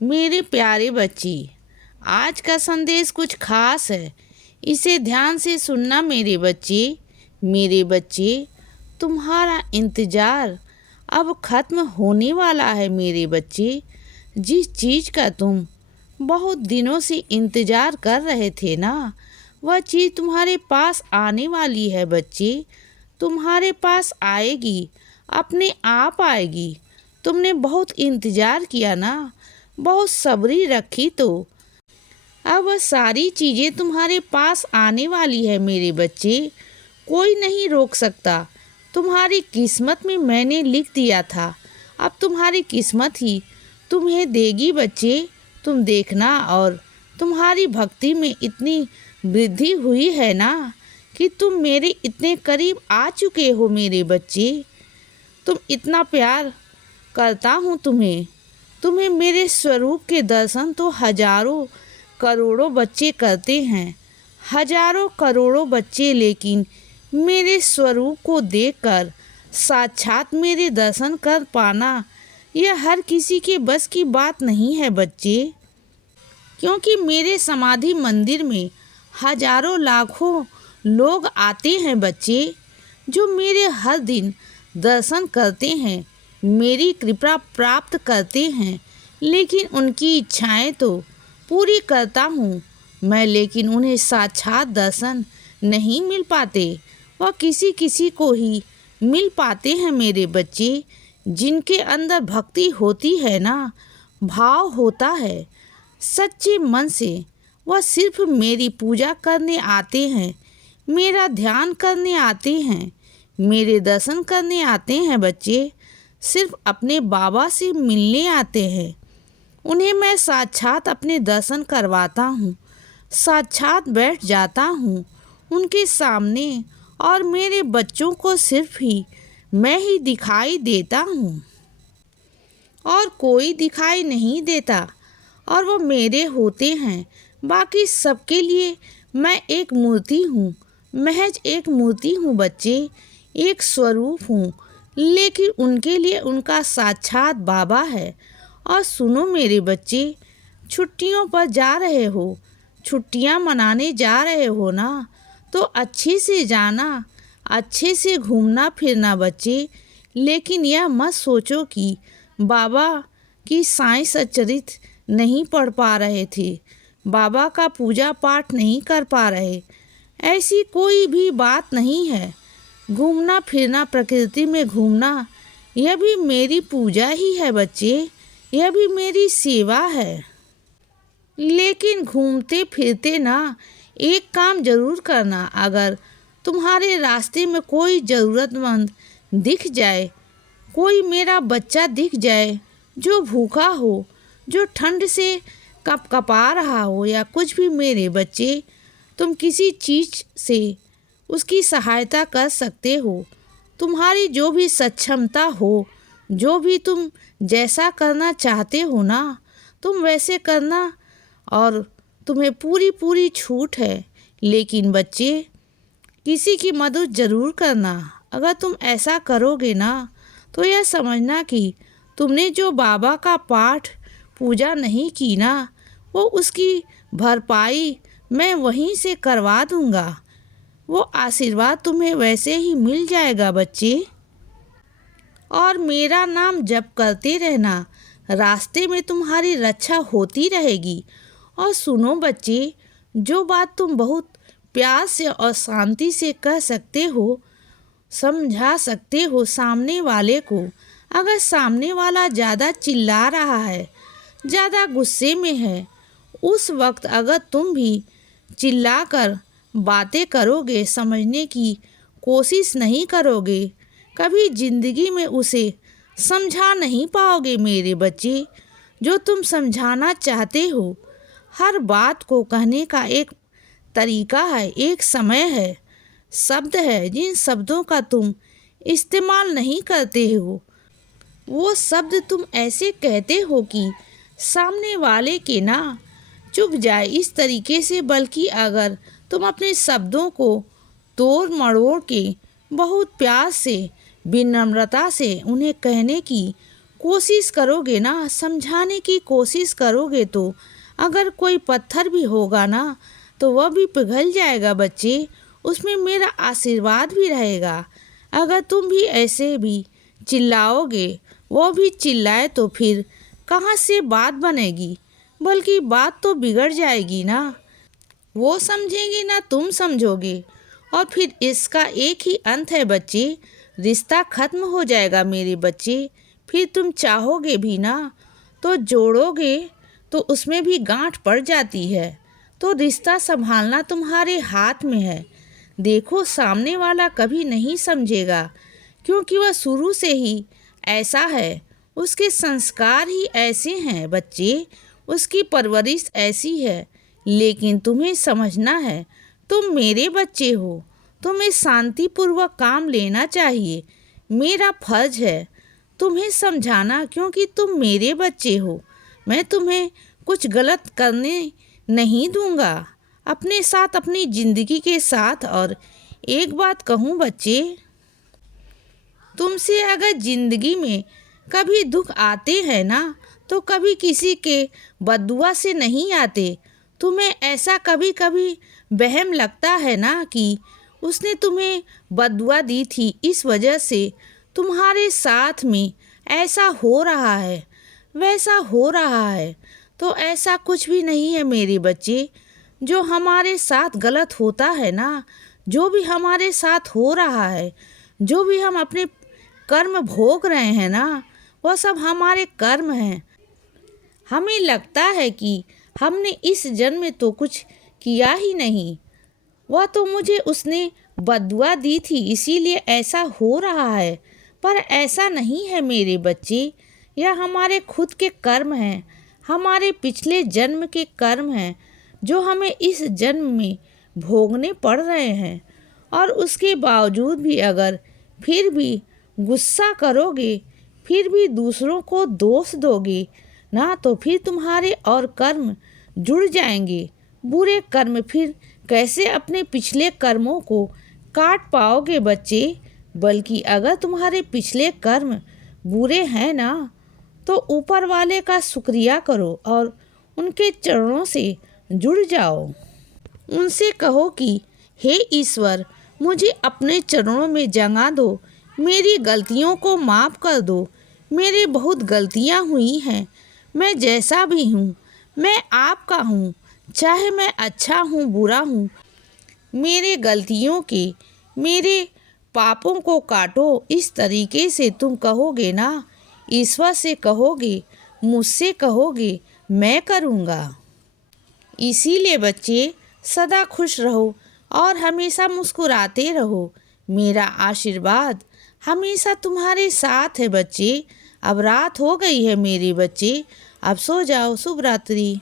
मेरे प्यारे बच्चे, आज का संदेश कुछ खास है। इसे ध्यान से सुनना मेरे बच्चे। मेरे बच्चे, तुम्हारा इंतज़ार अब ख़त्म होने वाला है मेरे बच्चे। जिस चीज़ का तुम बहुत दिनों से इंतज़ार कर रहे थे ना, वह चीज़ तुम्हारे पास आने वाली है बच्चे। तुम्हारे पास आएगी, अपने आप आएगी। तुमने बहुत इंतज़ार किया ना, बहुत सब्री रखी, तो अब वह सारी चीज़ें तुम्हारे पास आने वाली है मेरे बच्चे। कोई नहीं रोक सकता। तुम्हारी किस्मत में मैंने लिख दिया था, अब तुम्हारी किस्मत ही तुम्हें देगी बच्चे। तुम देखना, और तुम्हारी भक्ति में इतनी वृद्धि हुई है ना कि तुम मेरे इतने करीब आ चुके हो मेरे बच्चे। तुम इतना प्यार करता हूँ तुम्हें मेरे स्वरूप के दर्शन तो हजारों करोड़ों बच्चे करते हैं, हजारों करोड़ों बच्चे, लेकिन मेरे स्वरूप को देखकर साक्षात मेरे दर्शन कर पाना यह हर किसी के बस की बात नहीं है बच्चे। क्योंकि मेरे समाधि मंदिर में हजारों लाखों लोग आते हैं बच्चे, जो मेरे हर दिन दर्शन करते हैं, मेरी कृपा प्राप्त करते हैं। लेकिन उनकी इच्छाएं तो पूरी करता हूँ मैं, लेकिन उन्हें साक्षात दर्शन नहीं मिल पाते। वह किसी किसी को ही मिल पाते हैं मेरे बच्चे। जिनके अंदर भक्ति होती है ना, भाव होता है सच्चे मन से, वह सिर्फ मेरी पूजा करने आते हैं, मेरा ध्यान करने आते हैं, मेरे दर्शन करने आते हैं बच्चे। सिर्फ अपने बाबा से मिलने आते हैं। उन्हें मैं साक्षात अपने दर्शन करवाता हूँ, साक्षात बैठ जाता हूँ उनके सामने, और मेरे बच्चों को सिर्फ ही मैं ही दिखाई देता हूँ और कोई दिखाई नहीं देता, और वो मेरे होते हैं। बाकी सबके लिए मैं एक मूर्ति हूँ, महज एक मूर्ति हूँ बच्चे, एक स्वरूप हूँ, लेकिन उनके लिए उनका साक्षात बाबा है। और सुनो मेरे बच्चे, छुट्टियों पर जा रहे हो, छुट्टियाँ मनाने जा रहे हो ना, तो अच्छे से जाना, अच्छे से घूमना फिरना बच्चे। लेकिन यह मत सोचो कि बाबा की साईं सच्चरित नहीं पढ़ पा रहे थे, बाबा का पूजा पाठ नहीं कर पा रहे। ऐसी कोई भी बात नहीं है। घूमना फिरना, प्रकृति में घूमना, यह भी मेरी पूजा ही है बच्चे, यह भी मेरी सेवा है। लेकिन घूमते फिरते ना एक काम जरूर करना। अगर तुम्हारे रास्ते में कोई ज़रूरतमंद दिख जाए, कोई मेरा बच्चा दिख जाए जो भूखा हो, जो ठंड से कपकपा रहा हो, या कुछ भी मेरे बच्चे, तुम किसी चीज़ से उसकी सहायता कर सकते हो। तुम्हारी जो भी सक्षमता हो, जो भी तुम जैसा करना चाहते हो ना, तुम वैसे करना, और तुम्हें पूरी पूरी छूट है। लेकिन बच्चे, किसी की मदद ज़रूर करना। अगर तुम ऐसा करोगे ना, तो यह समझना कि तुमने जो बाबा का पाठ पूजा नहीं की ना, वो उसकी भरपाई मैं वहीं से करवा दूंगा। वो आशीर्वाद तुम्हें वैसे ही मिल जाएगा बच्चे। और मेरा नाम जप करते रहना, रास्ते में तुम्हारी रक्षा होती रहेगी। और सुनो बच्चे, जो बात तुम बहुत प्यार से और शांति से कह सकते हो, समझा सकते हो सामने वाले को। अगर सामने वाला ज़्यादा चिल्ला रहा है, ज़्यादा गुस्से में है, उस वक्त अगर तुम भी चिल्लाकर बातें करोगे, समझने की कोशिश नहीं करोगे, कभी ज़िंदगी में उसे समझा नहीं पाओगे मेरे बच्चे। जो तुम समझाना चाहते हो, हर बात को कहने का एक तरीका है, एक समय है, शब्द है। जिन शब्दों का तुम इस्तेमाल नहीं करते हो, वो शब्द तुम ऐसे कहते हो कि सामने वाले के ना चुभ जाए इस तरीके से। बल्कि अगर तुम अपने शब्दों को तोड़ मरोड़ के बहुत प्यार से, विनम्रता से उन्हें कहने की कोशिश करोगे ना, समझाने की कोशिश करोगे तो अगर कोई पत्थर भी होगा ना तो वह भी पिघल जाएगा बच्चे, उसमें मेरा आशीर्वाद भी रहेगा। अगर तुम भी ऐसे भी चिल्लाओगे, वो भी चिल्लाए, तो फिर कहाँ से बात बनेगी, बल्कि बात तो बिगड़ जाएगी ना। वो समझेंगे ना तुम समझोगे, और फिर इसका एक ही अंत है बच्चे, रिश्ता खत्म हो जाएगा मेरे बच्चे। फिर तुम चाहोगे भी ना तो जोड़ोगे तो उसमें भी गांठ पड़ जाती है। तो रिश्ता संभालना तुम्हारे हाथ में है। देखो, सामने वाला कभी नहीं समझेगा, क्योंकि वह शुरू से ही ऐसा है, उसके संस्कार ही ऐसे हैं बच्चे, उसकी परवरिश ऐसी है। लेकिन तुम्हें समझना है, तुम मेरे बच्चे हो, तुम्हें शांतिपूर्वक काम लेना चाहिए। मेरा फर्ज है तुम्हें समझाना, क्योंकि तुम मेरे बच्चे हो। मैं तुम्हें कुछ गलत करने नहीं दूंगा अपने साथ, अपनी ज़िंदगी के साथ। और एक बात कहूँ बच्चे, तुमसे अगर ज़िंदगी में कभी दुख आते हैं ना तो कभी किसी के बददुआ से नहीं आते। तुम्हें ऐसा कभी कभी वहम लगता है ना कि उसने तुम्हें बददुआ दी थी, इस वजह से तुम्हारे साथ में ऐसा हो रहा है, वैसा हो रहा है। तो ऐसा कुछ भी नहीं है मेरे बच्चे। जो हमारे साथ गलत होता है ना, जो भी हमारे साथ हो रहा है, जो भी हम अपने कर्म भोग रहे हैं ना, वह सब हमारे कर्म हैं। हमें लगता है कि हमने इस जन्म में तो कुछ किया ही नहीं, वह तो मुझे उसने बददुआ दी थी इसीलिए ऐसा हो रहा है। पर ऐसा नहीं है मेरे बच्चे, यह हमारे खुद के कर्म हैं, हमारे पिछले जन्म के कर्म हैं, जो हमें इस जन्म में भोगने पड़ रहे हैं। और उसके बावजूद भी अगर फिर भी गुस्सा करोगे, फिर भी दूसरों को दोष दोगे ना, तो फिर तुम्हारे और कर्म जुड़ जाएंगे। बुरे कर्म फिर कैसे अपने पिछले कर्मों को काट पाओगे बच्चे। बल्कि अगर तुम्हारे पिछले कर्म बुरे हैं ना, तो ऊपर वाले का शुक्रिया करो और उनके चरणों से जुड़ जाओ। उनसे कहो कि हे ईश्वर, मुझे अपने चरणों में जगा दो, मेरी गलतियों को माफ़ कर दो। मेरी बहुत गलतियां हुई हैं, मैं जैसा भी हूँ मैं आपका हूँ, चाहे मैं अच्छा हूँ बुरा हूँ। मेरे गलतियों के, मेरे पापों को काटो। इस तरीके से तुम कहोगे ना, ईश्वर से कहोगे, मुझसे कहोगे, मैं करूँगा। इसीलिए बच्चे सदा खुश रहो और हमेशा मुस्कुराते रहो। मेरा आशीर्वाद हमेशा तुम्हारे साथ है बच्चे। अब रात हो गई है मेरे बच्चे, अब सो जाओ। शुभ रात्रि।